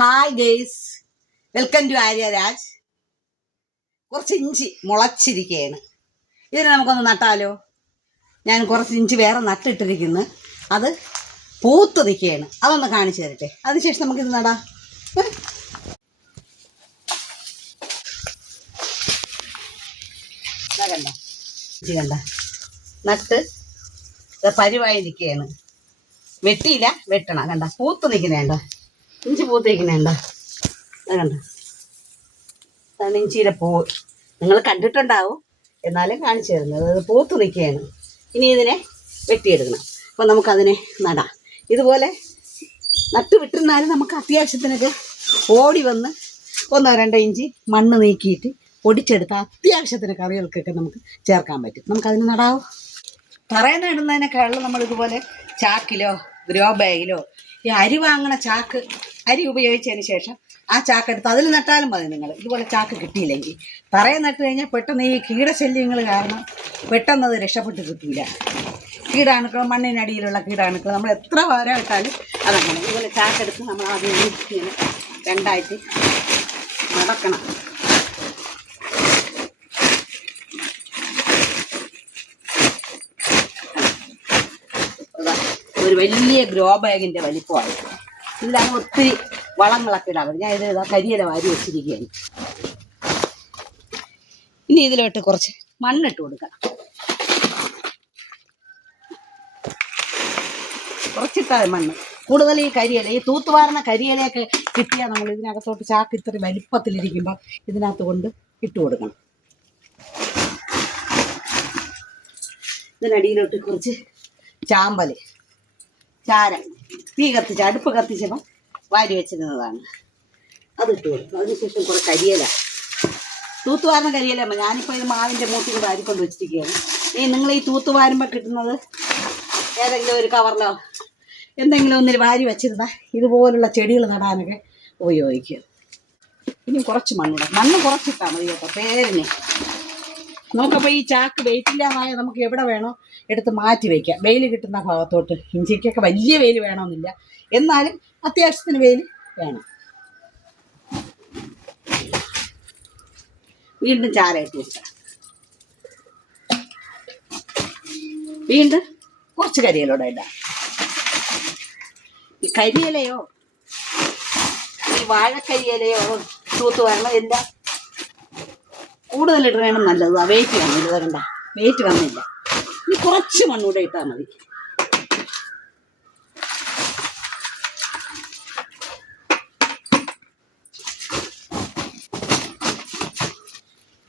Hi guys welcome to Aryaraj കുറച്ച് ഇഞ്ചി മുളച്ചിരിക്കുകയാണ് ഇതിനെ നമുക്കൊന്ന് നട്ടാലോ? ഞാൻ കുറച്ച് ഇഞ്ചി വേറെ നട്ടിട്ടിരിക്കുന്നു. അത് പൂത്ത് നിൽക്കുകയാണ്. അതൊന്ന് കാണിച്ചു തരട്ടെ. അതിനുശേഷം നമുക്കിത് നടാം. കണ്ട. നട്ട് പരിവായി നിൽക്കുകയാണ്. വെട്ടിയില്ല വെട്ടണം. കണ്ട. പൂത്ത് നിൽക്കുന്നേണ്ട ഇഞ്ചി പൂത്ത് നിൽക്കുന്നേണ്ട അത് കണ്ട? അതാണ് ഇഞ്ചിയുടെ പൂവ് നിങ്ങൾ കണ്ടിട്ടുണ്ടാവും. എന്നാലും കാണിച്ചു തരുന്നത് അത് പൂത്ത് നിൽക്കുകയാണ്. ഇനി ഇതിനെ വെട്ടിയെടുക്കണം. അപ്പോൾ നമുക്കതിനെ നടാം. ഇതുപോലെ നട്ട് വിട്ടിരുന്നാലും നമുക്ക് അത്യാവശ്യത്തിനൊക്കെ ഓടി വന്ന് ഒന്നോ രണ്ടോ ഇഞ്ചി മണ്ണ് നീക്കിയിട്ട് ഒടിച്ചെടുത്ത് അത്യാവശ്യത്തിന് കറികൾക്കൊക്കെ നമുക്ക് ചേർക്കാൻ പറ്റും. നമുക്കതിന് നടാവോ? തറയിൽ ഇടുന്നതിനേക്കാളും നമ്മളിതുപോലെ ചാക്കിലോ ഗ്രോ ബാഗിലോ ഈ അരി വാങ്ങണ ചാക്ക് അരി ഉപയോഗിച്ചതിന് ശേഷം ആ ചാക്ക് എടുത്ത് അതിൽ നട്ടാലും മതി നിങ്ങൾ. ഇതുപോലെ ചാക്ക് കിട്ടിയില്ലെങ്കിൽ. തറയെ നട്ട് കഴിഞ്ഞാൽ പെട്ടെന്ന് ഈ കീടശല്യങ്ങൾ കാരണം പെട്ടെന്ന് അത് രക്ഷപ്പെട്ട് കിട്ടില്ല കീടാണുക്കൾ മണ്ണിനടിയിലുള്ള കീടാണുക്കൾ നമ്മൾ എത്ര വാരം ഇട്ടാലും അതങ്ങനെ. ഇതുപോലെ ചാക്കെടുത്ത് നമ്മൾ ആദ്യം ഇങ്ങനെ രണ്ടായിട്ട് നടക്കണം. ഒരു വലിയ ഗ്രോ ബാഗിന്റെ വലിപ്പമായി ഇതിലാണ് ഒത്തിരി വളങ്ങളൊക്കെ ഇടാൻ ഞാൻ ഇത് കരിയില വാരി വെച്ചിരിക്കുകയാണ്. ഇനി ഇതിലോട്ട് കുറച്ച് മണ്ണിട്ട് കൊടുക്കണം. കുറച്ചിട്ടാ മണ്ണ്. കൂടുതൽ ഈ കരിയില ഈ തൂത്തുവാരണ കരിയിലയൊക്കെ കിട്ടിയാൽ നമ്മൾ ഇതിനകത്തോട്ട് ചാക്ക് ഇത്ര വലിപ്പത്തിലിരിക്കുമ്പോൾ ഇതിനകത്ത് കൊണ്ട് ഇട്ട് കൊടുക്കണം. ഇതിനടിയിലോട്ട് കുറച്ച് ചാമ്പൽ. ചാരം. തീ കത്തിച്ച് അടുപ്പ് കത്തിച്ചപ്പം വാരി വെച്ചിരുന്നതാണ്. അതിട്ട് കൊടുക്കും അതിനുശേഷം കുറെ കരിയല. തൂത്തുവാരുന്ന കരിയലമ്മ ഞാനിപ്പോൾ ഈ മാവിന്റെ മൂട്ടി കൂടെ അരിക്കൊണ്ട് വെച്ചിരിക്കുകയാണ്. ഈ നിങ്ങൾ ഈ തൂത്തുവാരുമ്പോൾ കിട്ടുന്നത് ഏതെങ്കിലും ഒരു കവറിലോ എന്തെങ്കിലും ഒന്നിൽ വാരി വെച്ചിരുന്ന ഇതുപോലുള്ള ചെടികൾ നടാനൊക്കെ ഉപയോഗിക്കും. ഇനി കുറച്ച് മണ്ണിടാം. മണ്ണ് കുറച്ചിട്ടാൽ മതി കേട്ടോ. പേരിന്. നമുക്കപ്പോൾ ഈ ചാക്ക് വെയിറ്റ് ഇല്ലാതായ നമുക്ക് എവിടെ വേണോ എടുത്ത് മാറ്റി വയ്ക്കാം വെയിൽ കിട്ടുന്ന ഭാഗത്തോട്ട് ഇഞ്ചിക്കൊക്കെ വലിയ വെയിൽ വേണമെന്നില്ല. എന്നാലും അത്യാവശ്യത്തിന് വെയിൽ വേണം. വീണ്ടും ചാരയിട്ട് വെക്കാം. വീണ്ടും കുറച്ച് കരിയിലൂടെ ഇടാം. ഈ കരിയിലയോ ഈ വാഴക്കരിയിലയോ തൂത്തുവരണം എല്ലാം കൂടുതൽ വേണം നല്ലത്. ആ വെയിറ്റ് വന്നില്ല വരണ്ട വെയിറ്റ് വന്നില്ല. ഇനി കുറച്ച് മണ്ണൂടെ ഇട്ടാൽ മതി.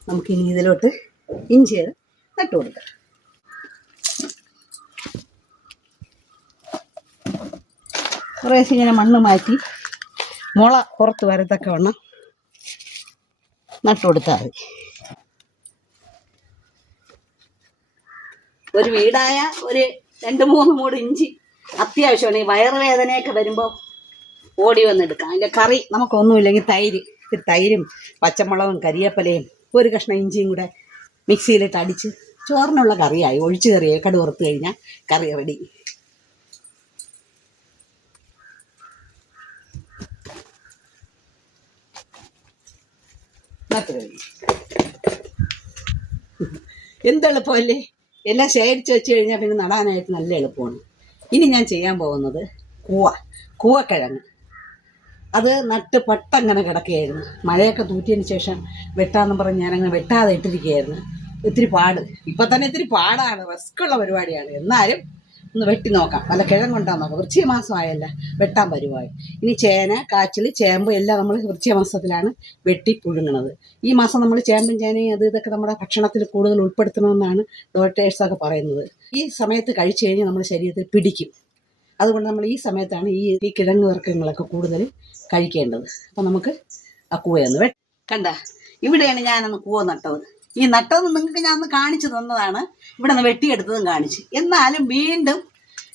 നമുക്കിനി ഇതിലോട്ട് ഇഞ്ചി നട്ടു കൊടുക്കാം. കുറേശ്ശെ ഇങ്ങനെ മണ്ണ് മാറ്റി മുള പുറത്ത് വരത്തക്ക വണ്ണം നട്ടു കൊടുത്താൽ മതി. ഒരു വീടായ ഒരു രണ്ട് മൂന്ന് മൂട് ഇഞ്ചി അത്യാവശ്യമാണ്. ഈ വയറുവേദനയൊക്കെ വരുമ്പോൾ ഓടി വന്നെടുക്കാം. അതിന്റെ കറി നമുക്കൊന്നുമില്ലെങ്കിൽ തൈര് തൈരും പച്ചമുളകും കരിയേപ്പലയും ഒരു കഷ്ണം ഇഞ്ചിയും കൂടെ മിക്സിയിലിട്ട് അടിച്ച് ചോറിനുള്ള കറിയായി. ഒഴിച്ചു കറിയായി കടുവറുത്ത് കഴിഞ്ഞാൽ കറി റെഡി. നട്ട് കഴിഞ്ഞു എന്തെളുപ്പമല്ലേ എല്ലാം ശേഖരിച്ച് വെച്ച് കഴിഞ്ഞാൽ പിന്നെ നടാനായിട്ട് നല്ല എളുപ്പമാണ്. ഇനി ഞാൻ ചെയ്യാൻ പോകുന്നത് കൂവ കൂവക്കിഴങ്ങ്. അത് നട്ട് പട്ടങ്ങനെ കിടക്കുകയായിരുന്നു. മഴയൊക്കെ തൂറ്റിയതിന് ശേഷം വെട്ടാന്ന് പറഞ്ഞ് ഞാനങ്ങനെ വെട്ടാതെ ഇട്ടിരിക്കുകയായിരുന്നു. ഇത്തിരി പാട്. ഇപ്പം തന്നെ ഇത്തിരി പാടാണ്. റിസ്ക്കുള്ള പരിപാടിയാണ്. എന്നാലും ഒന്ന് വെട്ടി നോക്കാം. നല്ല കിഴങ്ങ് കിഴങ്ങുണ്ടാ നോക്കാം. വൃശ്ചിക മാസമായല്ല വെട്ടാൻ പരുവായി ഇനി ചേന കാച്ചിൽ ചേമ്പ് എല്ലാം നമ്മൾ വൃശ്ചിക മാസത്തിലാണ് വെട്ടി പുഴുങ്ങണത് ഈ മാസം നമ്മൾ ചേമ്പും ചേനയും അത് ഇതൊക്കെ നമ്മുടെ ഭക്ഷണത്തിൽ കൂടുതൽ ഉൾപ്പെടുത്തണമെന്നാണ് ഡോക്ടേഴ്സൊക്കെ പറയുന്നത്. ഈ സമയത്ത് കഴിച്ചു കഴിഞ്ഞാൽ നമ്മുടെ ശരീരത്തിൽ പിടിക്കും. അതുകൊണ്ട് നമ്മൾ ഈ സമയത്താണ് ഈ ഈ കിഴങ്ങ് വർഗങ്ങളൊക്കെ കൂടുതൽ കഴിക്കേണ്ടത്. അപ്പം നമുക്ക് ആ കൂവയൊന്ന് വെ കണ്ട ഇവിടെയാണ് ഞാനൊന്ന് കൂവ നട്ടത്. ഈ നട്ടത് നിങ്ങൾക്ക് ഞാൻ ഒന്ന് കാണിച്ചു തന്നതാണ്. ഇവിടെ നിന്ന് വെട്ടിയെടുത്തതും കാണിച്ച്. എന്നാലും വീണ്ടും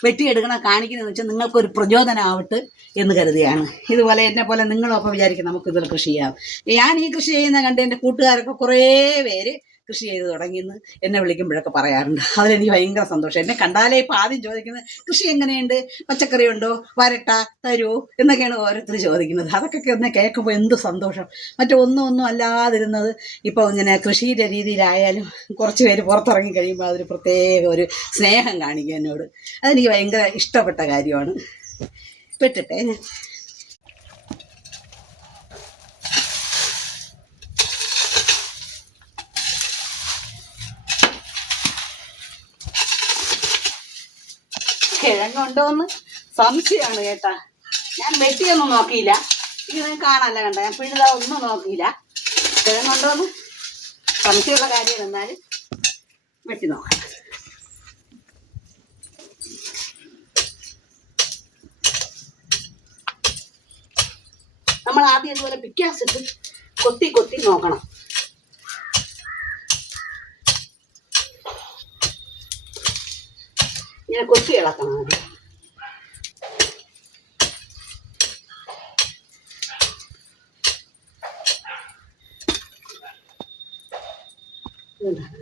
വെട്ടിയെടുക്കണം കാണിക്കുന്നതെന്ന് വെച്ചാൽ നിങ്ങൾക്കൊരു പ്രചോദനമാവട്ടെ എന്ന് കരുതിയാണ് ഇതുപോലെ എന്നെ പോലെ നിങ്ങളും അപ്പം വിചാരിക്കും നമുക്ക് ഇതിൽ കൃഷി ചെയ്യാം. ഞാൻ ഈ കൃഷി ചെയ്യുന്ന കണ്ട് എന്റെ കൂട്ടുകാരൊക്കെ കുറേ പേര് കൃഷി ചെയ്ത് തുടങ്ങിയെന്ന് എന്നെ വിളിക്കുമ്പോഴൊക്കെ പറയാറുണ്ട്. അതിലെനിക്ക് ഭയങ്കര സന്തോഷം. എന്നെ കണ്ടാലേ ഇപ്പം ആദ്യം ചോദിക്കുന്നത് കൃഷി എങ്ങനെയുണ്ട്? പച്ചക്കറി ഉണ്ടോ വരട്ട? തരുമോ എന്നൊക്കെയാണ് ഓരോരുത്തർ ചോദിക്കുന്നത്. അതൊക്കെ ഒന്ന് കേൾക്കുമ്പോൾ എന്ത് സന്തോഷം. മറ്റൊന്നും ഒന്നും അല്ലാതിരുന്നത് ഇപ്പോൾ ഇങ്ങനെ കൃഷിയുടെ രീതിയിലായാലും കുറച്ച് പേര് പുറത്തിറങ്ങി കഴിയുമ്പോൾ അതൊരു പ്രത്യേക ഒരു സ്നേഹം കാണിക്കും എന്നോട്. അതെനിക്ക് ഭയങ്കര ഇഷ്ടപ്പെട്ട കാര്യമാണ്. പെട്ടിട്ടെ ഞാൻ. കിഴങ്ങുണ്ടോന്ന് സംശയമാണ് കേട്ടാ. ഞാൻ വെട്ടിയൊന്നും നോക്കിയില്ല. ഇത് കാണാല്ല കണ്ട ഞാൻ പിഴുത ഒന്നും നോക്കിയില്ല. കിഴങ്ങുണ്ടോന്ന് സംശയമുള്ള കാര്യം എന്നാലും വെട്ടി നോക്കാം. നമ്മൾ ആദ്യം ഇതുപോലെ പിക്കാസിട്ട് കൊത്തി കൊത്തി നോക്കണം. ഇങ്ങനെ കൊത്തി ഇളക്കണം അത്.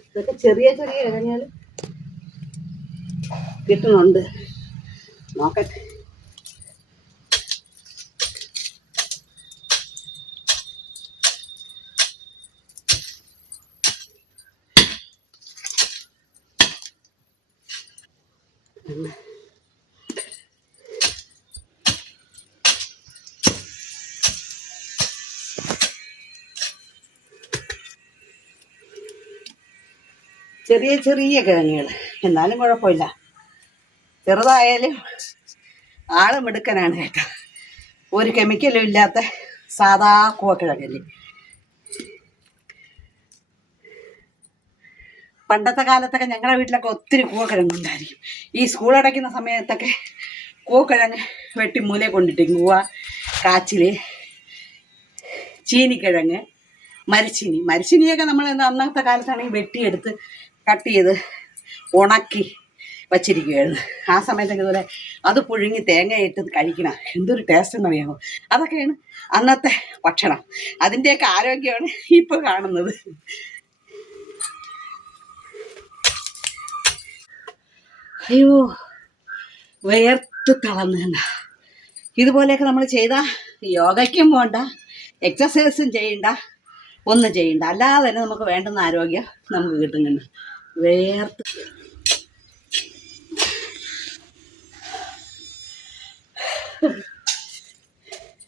ഇതൊക്കെ ചെറിയ ചെറിയ ഇഴഞ്ഞാൽ കിട്ടുന്നുണ്ട് നോക്കട്ടെ. ചെറിയ ചെറിയ കിഴങ്ങുകൾ എന്നാലും കുഴപ്പമില്ല. ചെറുതായാലും ആൾ മിടുക്കനാണ് കേട്ടോ. ഒരു കെമിക്കലും ഇല്ലാത്ത സാധാ കൂവക്കിഴങ്ങല്ലേ. പണ്ടത്തെ കാലത്തൊക്കെ ഞങ്ങളുടെ വീട്ടിലൊക്കെ ഒത്തിരി കൂവക്കിഴങ്ങുണ്ടായിരിക്കും. ഈ സ്കൂൾ അടയ്ക്കുന്ന സമയത്തൊക്കെ കൂവക്കിഴങ്ങ് വെട്ടി മൂലയെ കൊണ്ടിട്ട് കൂവ കാച്ചിൽ ചീനിക്കിഴങ്ങ് മരച്ചീനി. മരച്ചീനിയൊക്കെ നമ്മൾ അന്നത്തെ കാലത്താണെങ്കിൽ വെട്ടിയെടുത്ത് കട്ട് ചെയ്ത് ഉണക്കി വച്ചിരിക്കുകയായിരുന്നു ആ സമയത്തൊക്കെ ഇതുപോലെ അത് പുഴുങ്ങി തേങ്ങയിട്ട് കഴിക്കണം എന്തൊരു ടേസ്റ്റ് എന്നറിയാമോ അതൊക്കെയാണ് അന്നത്തെ ഭക്ഷണം. അതിന്റെയൊക്കെ ആരോഗ്യമാണ് ഇപ്പോൾ കാണുന്നത്. അയ്യോ വേർത്ത് തളർന്നു ഇതുപോലെയൊക്കെ നമ്മൾ ചെയ്താൽ യോഗയ്ക്കും പോണ്ട എക്സസൈസും ചെയ്യണ്ട ഒന്നും ചെയ്യണ്ട. അല്ലാതെ തന്നെ നമുക്ക് വേണ്ടുന്ന ആരോഗ്യം നമുക്ക് കിട്ടുന്നുണ്ട്. വേർത്ത്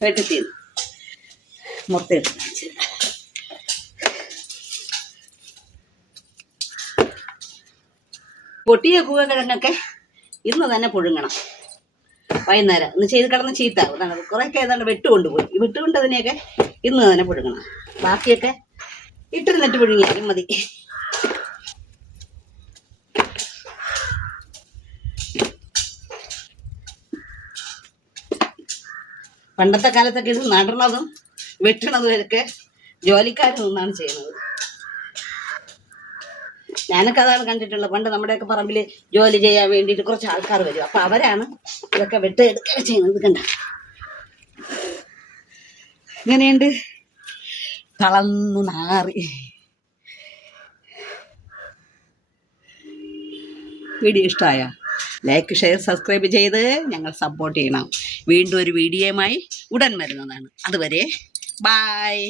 വെട്ടിത്തീന്ന് മുട്ടയിട്ട് കാണിച്ചു തരാം. പൊട്ടിയ കൂവക്കിഴങ്ങൊക്കെ ഇന്ന് തന്നെ പുഴുങ്ങണം. വൈകുന്നേരം. ഇന്ന് ചെയ്ത് കിടന്ന് ചീത്താവും അതാണ് കുറേയൊക്കെ ഏതാണ്ട് വെട്ട് കൊണ്ടുപോയി വെട്ട് ഇന്ന് തന്നെ പുഴുങ്ങണം. ബാക്കിയൊക്കെ ഇട്ടിരുന്നിട്ട് പുഴുങ്ങിയാലും മതി. പണ്ടത്തെ കാലത്തൊക്കെ ഇത് നടണതും വെട്ടണതും ഒക്കെ ജോലിക്കാരിൽ നിന്നാണ് ചെയ്യുന്നത്. ഞാനൊക്കെ അതാണ് കണ്ടിട്ടുള്ളത്. പണ്ട് നമ്മുടെയൊക്കെ പറമ്പിൽ ജോലി ചെയ്യാൻ വേണ്ടിയിട്ട് കുറച്ച് ആൾക്കാർ വരും. അപ്പൊ അവരാണ് ഇതൊക്കെ വെട്ട് എടുക്കുക ചെയ്യുന്നത്. കണ്ട? ഇങ്ങനെയുണ്ട്. തളന്നു നാറി. വീഡിയോ ഇഷ്ടമായ? ലൈക്ക് ഷെയർ സബ്സ്ക്രൈബ് ചെയ്ത് ഞങ്ങൾ സപ്പോർട്ട് ചെയ്യണം. വീണ്ടും ഒരു വീഡിയോയുമായി ഉടൻ വരുന്നതാണ്. അതുവരെ ബായ്